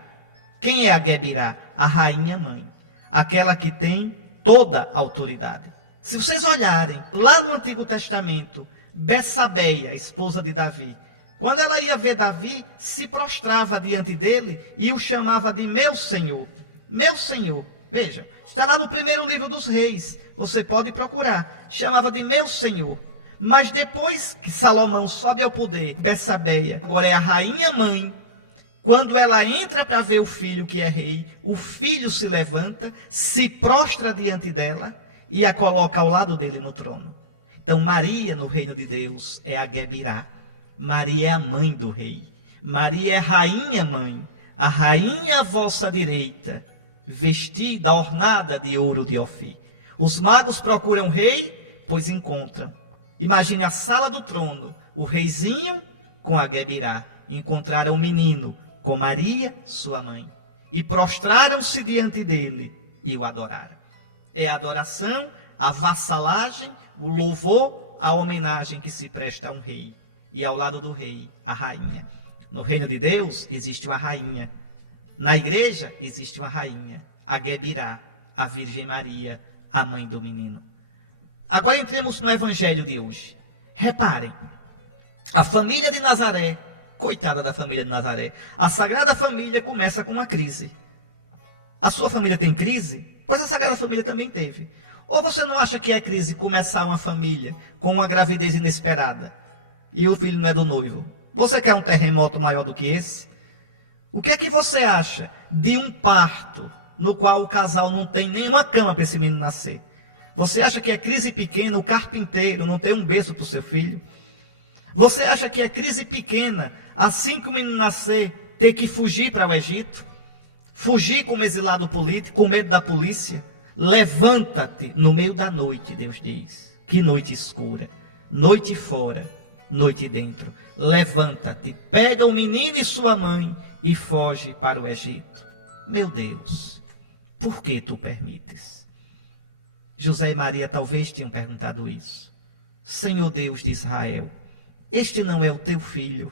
Quem é a Gebirá? A rainha mãe. Aquela que tem toda a autoridade. Se vocês olharem, lá no Antigo Testamento, Betsabeia, esposa de Davi, quando ela ia ver Davi, se prostrava diante dele e o chamava de meu senhor. Meu senhor. Veja, está lá no primeiro livro dos reis. Você pode procurar. Chamava de meu senhor. Mas depois que Salomão sobe ao poder, Betsabeia agora é a rainha mãe. Quando ela entra para ver o filho que é rei, o filho se levanta, se prostra diante dela e a coloca ao lado dele no trono. Então Maria, no reino de Deus, é a Gebirá. Maria é a mãe do rei. Maria é rainha mãe. A rainha à vossa direita, vestida, ornada de ouro de Ofir. Os magos procuram o rei, pois encontram. Imagine a sala do trono, o reizinho com a Gebirá. Encontraram o menino com Maria, sua mãe. E prostraram-se diante dele e o adoraram. É a adoração, a vassalagem, o louvor, a homenagem que se presta a um rei. E ao lado do rei, a rainha. No reino de Deus existe uma rainha. Na igreja existe uma rainha, a Gebirá, a Virgem Maria, a mãe do menino. Agora entremos no evangelho de hoje. Reparem, a família de Nazaré, coitada da família de Nazaré, a Sagrada Família começa com uma crise. A sua família tem crise? Pois a Sagrada Família também teve. Ou você não acha que é crise começar uma família com uma gravidez inesperada e o filho não é do noivo? Você quer um terremoto maior do que esse? O que é que você acha de um parto no qual o casal não tem nenhuma cama para esse menino nascer? Você acha que é crise pequena o carpinteiro não ter um berço para o seu filho? Você acha que é crise pequena, assim que o menino nascer, ter que fugir para o Egito? Fugir como exilado político, com medo da polícia? Levanta-te no meio da noite, Deus diz. Que noite escura. Noite fora, noite dentro. Levanta-te, pega o menino e sua mãe e foge para o Egito. Meu Deus, por que tu permites? José e Maria talvez tenham perguntado isso. Senhor Deus de Israel, este não é o teu filho.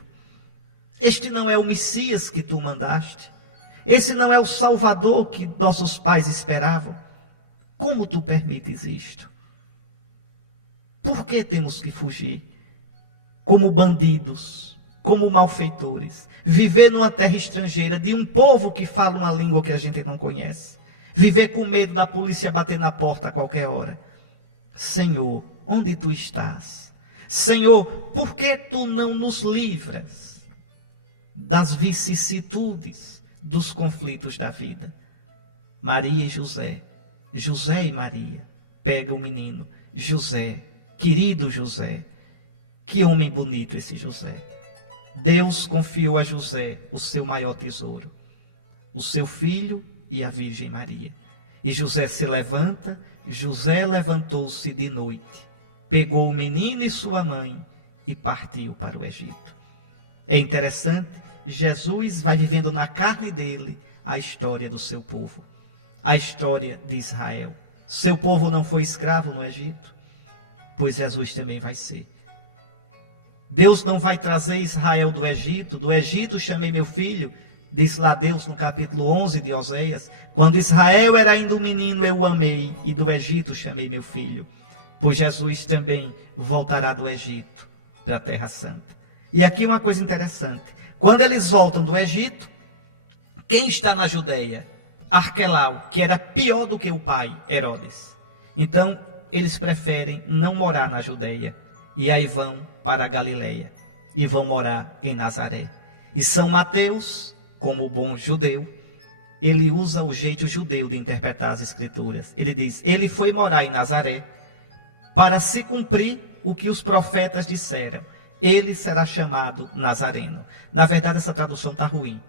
Este não é o Messias que tu mandaste. Esse não é o Salvador que nossos pais esperavam. Como tu permites isto? Por que temos que fugir? Como bandidos, como malfeitores, viver numa terra estrangeira de um povo que fala uma língua que a gente não conhece. Viver com medo da polícia bater na porta a qualquer hora. Senhor, onde tu estás? Senhor, por que tu não nos livras das vicissitudes, dos conflitos da vida? Maria e José, José e Maria, pega o menino. José, querido José, que homem bonito esse José. Deus confiou a José o seu maior tesouro, o seu filho e a Virgem Maria. E José se levanta, José levantou-se de noite. pegou o menino e sua mãe e partiu para o Egito. É interessante, Jesus vai vivendo na carne dele a história do seu povo, a história de Israel. Seu povo não foi escravo no Egito, pois Jesus também vai ser. Deus não vai trazer Israel do Egito chamei meu filho, diz lá Deus no capítulo 11 de Oséias, quando Israel era ainda um menino eu o amei, e do Egito chamei meu filho, pois Jesus também voltará do Egito para a Terra Santa. E aqui uma coisa interessante, quando eles voltam do Egito, quem está na Judeia? Arquelau, que era pior do que o pai, Herodes. Então, eles preferem não morar na Judeia, e aí vão para a Galileia, e vão morar em Nazaré. E São Mateus, como bom judeu, ele usa o jeito judeu de interpretar as Escrituras. Ele diz, ele foi morar em Nazaré, para se cumprir o que os profetas disseram. Ele será chamado Nazareno. Na verdade, essa tradução está ruim.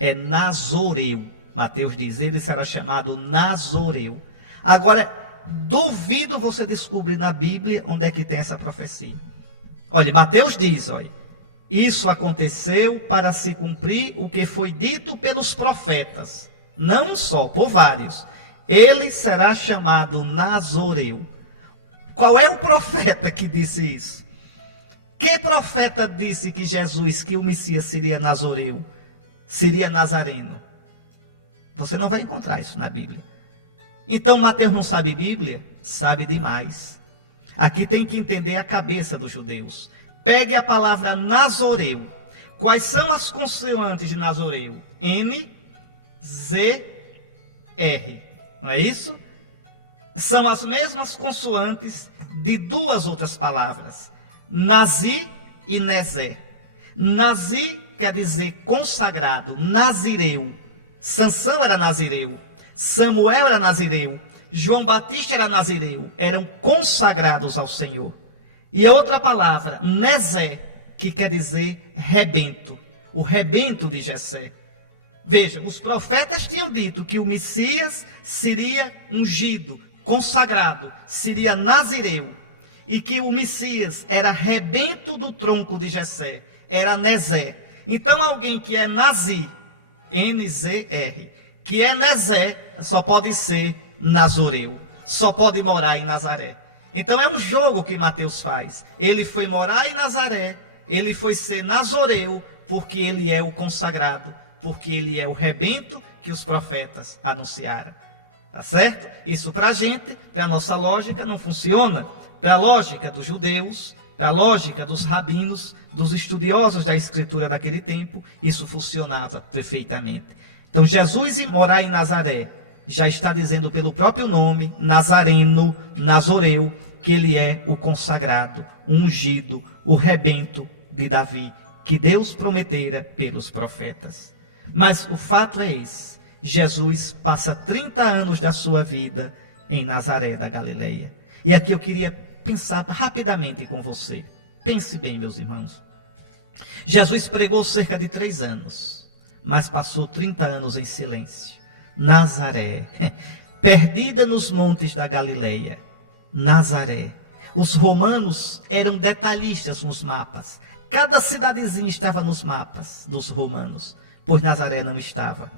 É Nazoreu. Mateus diz, ele será chamado Nazoreu. Agora, duvido você descobrir na Bíblia onde é que tem essa profecia. Olha, Mateus diz, olha, isso aconteceu para se cumprir o que foi dito pelos profetas. Não um só, por vários. Ele será chamado Nazoreu. Qual é o profeta que disse isso? Que profeta disse que Jesus, que o Messias seria Nazoreu, seria Nazareno? Você não vai encontrar isso na Bíblia. Então Mateus não sabe Bíblia? Sabe demais. Aqui tem que entender a cabeça dos judeus. Pegue a palavra Nazoreu. Quais são as consoantes de Nazoreu? N, Z, R. Não é isso? São as mesmas consoantes de duas outras palavras. Nazi e Nezé. Nazi quer dizer consagrado, nazireu. Sansão era nazireu, Samuel era nazireu, João Batista era nazireu, eram consagrados ao Senhor. E a outra palavra, Nezé, que quer dizer rebento, o rebento de Jessé. Veja, os profetas tinham dito que o Messias seria ungido, consagrado, seria nazireu, e que o Messias era rebento do tronco de Jessé, era Nezé. Então alguém que é Nazi, N-Z-R, que é Nezé, só pode ser Nazoreu, só pode morar em Nazaré. Então é um jogo que Mateus faz. Ele foi morar em Nazaré, ele foi ser Nazoreu, porque ele é o consagrado, porque ele é o rebento que os profetas anunciaram. Tá certo? Isso para a gente, para a nossa lógica, não funciona. Para a lógica dos judeus, para a lógica dos rabinos, dos estudiosos da Escritura daquele tempo, isso funcionava perfeitamente. Então Jesus ir morar em Nazaré, já está dizendo pelo próprio nome, Nazareno, Nazoreu, que ele é o consagrado, o ungido, o rebento de Davi, que Deus prometera pelos profetas. Mas o fato é esse, Jesus passa 30 anos da sua vida em Nazaré da Galileia. E aqui eu queria pensar rapidamente com você. Pense bem, meus irmãos. Jesus pregou cerca de 3 anos, mas passou 30 anos em silêncio. Nazaré, perdida nos montes da Galileia. Nazaré. Os romanos eram detalhistas nos mapas. Cada cidadezinha estava nos mapas dos romanos, pois Nazaré não estava.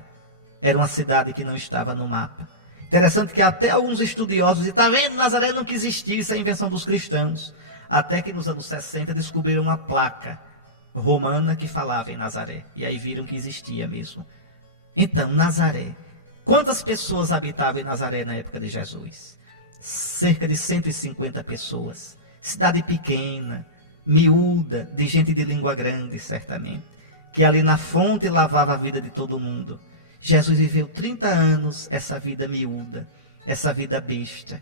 Era uma cidade que não estava no mapa. Interessante que até alguns estudiosos dizem, está vendo, Nazaré não quis existir, isso é invenção dos cristãos. Até que nos anos 60 descobriram uma placa romana que falava em Nazaré. E aí viram que existia mesmo. Então, Nazaré. Quantas pessoas habitavam em Nazaré na época de Jesus? Cerca de 150 pessoas. Cidade pequena, miúda, de gente de língua grande, certamente. Que ali na fonte lavava a vida de todo mundo. Jesus viveu 30 anos essa vida miúda, essa vida besta.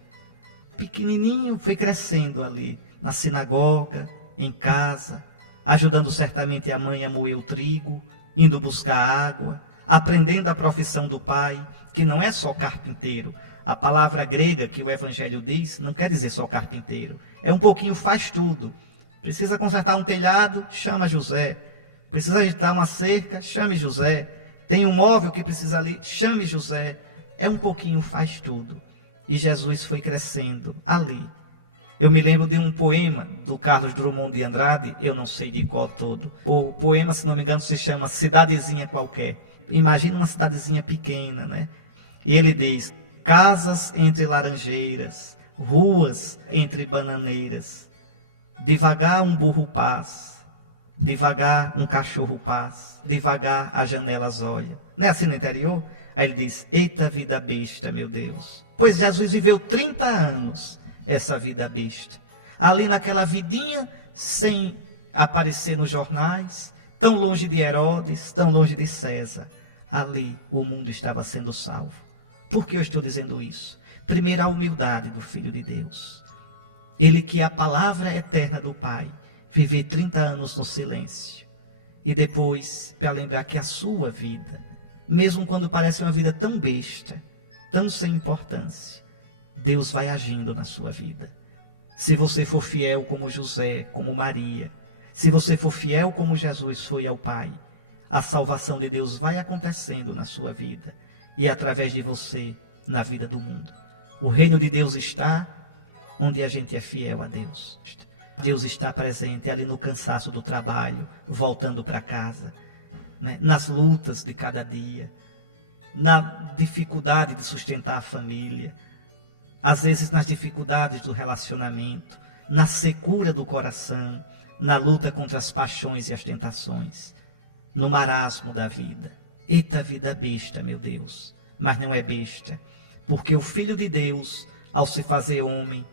Pequenininho foi crescendo ali, na sinagoga, em casa, ajudando certamente a mãe a moer o trigo, indo buscar água, aprendendo a profissão do pai, que não é só carpinteiro. A palavra grega que o Evangelho diz não quer dizer só carpinteiro. É um pouquinho faz tudo. Precisa consertar um telhado, chama José. Precisa agitar uma cerca, chame José. Tem um móvel que precisa ali, chame José. É um pouquinho faz tudo. E Jesus foi crescendo ali, Eu me lembro de um poema do Carlos Drummond de Andrade, eu não sei de qual todo. O poema, se não me engano, se chama Cidadezinha Qualquer. Imagina uma cidadezinha pequena, né? E ele diz: casas entre laranjeiras, ruas entre bananeiras, devagar um burro passa, devagar um cachorro passa, devagar as janelas olha. Não é assim no interior? Aí ele diz: eita vida besta, meu Deus. Pois Jesus viveu 30 anos essa vida besta. Ali naquela vidinha, sem aparecer nos jornais, tão longe de Herodes, tão longe de César. Ali o mundo estava sendo salvo. Por que eu estou dizendo isso? Primeiro, a humildade do Filho de Deus. Ele que é a palavra eterna do Pai, viver 30 anos no silêncio. E depois, para lembrar que a sua vida, mesmo quando parece uma vida tão besta, tão sem importância, Deus vai agindo na sua vida. Se você for fiel como José, como Maria, se você for fiel como Jesus foi ao Pai, a salvação de Deus vai acontecendo na sua vida e através de você na vida do mundo. O reino de Deus está onde a gente é fiel a Deus. Deus está presente ali no cansaço do trabalho, voltando para casa, né? Nas lutas de cada dia, na dificuldade de sustentar a família, às vezes nas dificuldades do relacionamento, na secura do coração, na luta contra as paixões e as tentações, no marasmo da vida. Eita vida besta, meu Deus. Mas não é besta, porque o Filho de Deus, ao se fazer homem,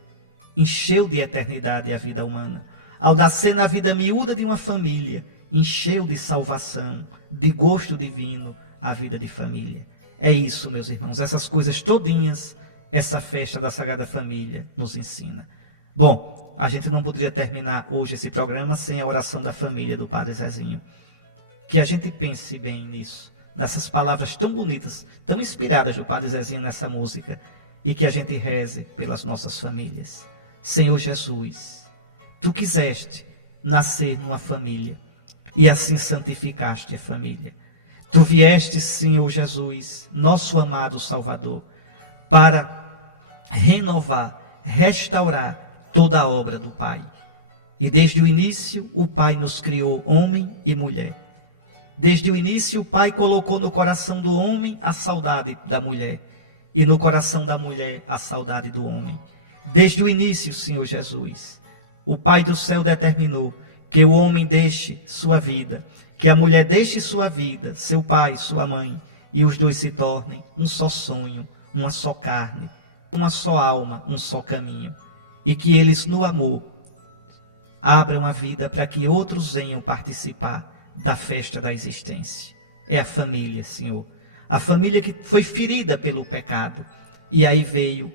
encheu de eternidade a vida humana. Ao nascer na vida miúda de uma família, encheu de salvação, de gosto divino, a vida de família. É isso, meus irmãos, essas coisas todinhas, essa festa da Sagrada Família nos ensina. Bom, a gente não poderia terminar hoje esse programa sem a oração da família do Padre Zezinho. Que a gente pense bem nisso, nessas palavras tão bonitas, tão inspiradas do Padre Zezinho nessa música, e que a gente reze pelas nossas famílias. Senhor Jesus, Tu quiseste nascer numa família, e assim santificaste a família. Tu vieste, Senhor Jesus, nosso amado Salvador, para renovar, restaurar toda a obra do Pai. E desde o início, o Pai nos criou homem e mulher. Desde o início, o Pai colocou no coração do homem a saudade da mulher, e no coração da mulher a saudade do homem. Desde o início, Senhor Jesus, o Pai do céu determinou que o homem deixe sua vida, que a mulher deixe sua vida, seu pai, sua mãe, e os dois se tornem um só sonho, uma só carne, uma só alma, um só caminho. E que eles, no amor, abram a vida para que outros venham participar da festa da existência. É a família, Senhor. A família que foi ferida pelo pecado. E aí veio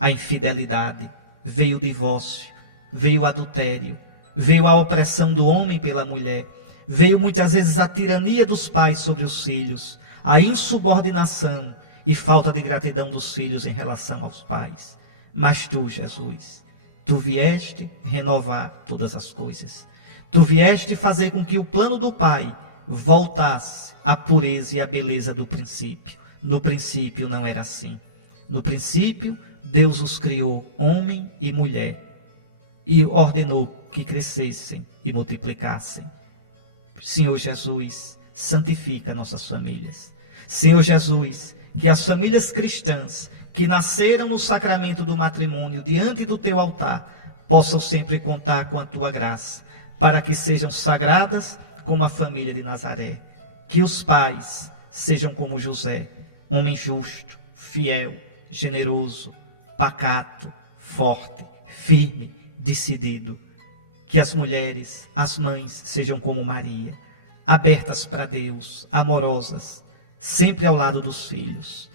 a infidelidade, veio o divórcio, veio o adultério, veio a opressão do homem pela mulher, veio muitas vezes a tirania dos pais sobre os filhos, a insubordinação e falta de gratidão dos filhos em relação aos pais. Mas Tu, Jesus, Tu vieste renovar todas as coisas. Tu vieste fazer com que o plano do Pai voltasse à pureza e à beleza do princípio. No princípio não era assim. No princípio, Deus os criou homem e mulher e ordenou que crescessem e multiplicassem. Senhor Jesus, santifica nossas famílias. Senhor Jesus, que as famílias cristãs que nasceram no sacramento do matrimônio diante do Teu altar possam sempre contar com a Tua graça, para que sejam sagradas como a família de Nazaré. Que os pais sejam como José, homem justo, fiel, generoso, pacato, forte, firme, decidido. Que as mulheres, as mães, sejam como Maria, abertas para Deus, amorosas, sempre ao lado dos filhos,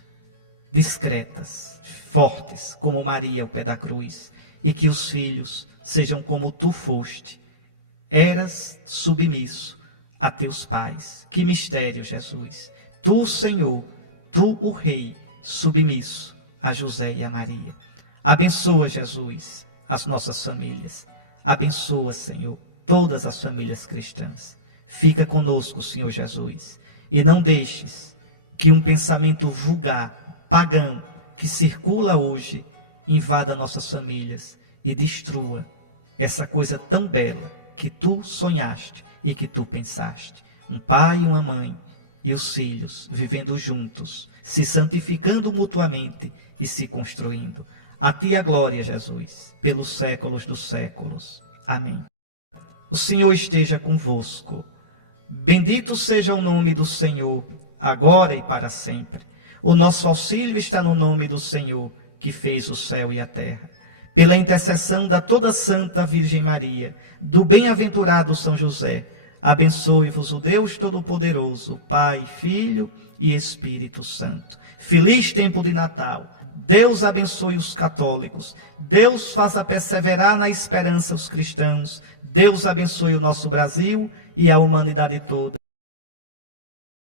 discretas, fortes, como Maria ao pé da cruz, e que os filhos sejam como Tu foste, eras submisso a Teus pais. Que mistério, Jesus! Tu, Senhor, Tu, o Rei, submisso a José e a Maria. Abençoa, Jesus, as nossas famílias. Abençoa, Senhor, todas as famílias cristãs. Fica conosco, Senhor Jesus, e não deixes que um pensamento vulgar, pagão, que circula hoje, invada nossas famílias e destrua essa coisa tão bela que tu sonhaste e que tu pensaste. Um pai e uma mãe e os filhos vivendo juntos, se santificando mutuamente e se construindo. A ti a glória, Jesus, pelos séculos dos séculos. Amém. O Senhor esteja convosco. Bendito seja o nome do Senhor, agora e para sempre. O nosso auxílio está no nome do Senhor, que fez o céu e a terra. Pela intercessão da toda santa Virgem Maria, do bem-aventurado São José, abençoe-vos o Deus Todo-Poderoso, Pai, Filho e Espírito Santo. Feliz tempo de Natal. Deus abençoe os católicos. Deus faça perseverar na esperança os cristãos. Deus abençoe o nosso Brasil e a humanidade toda.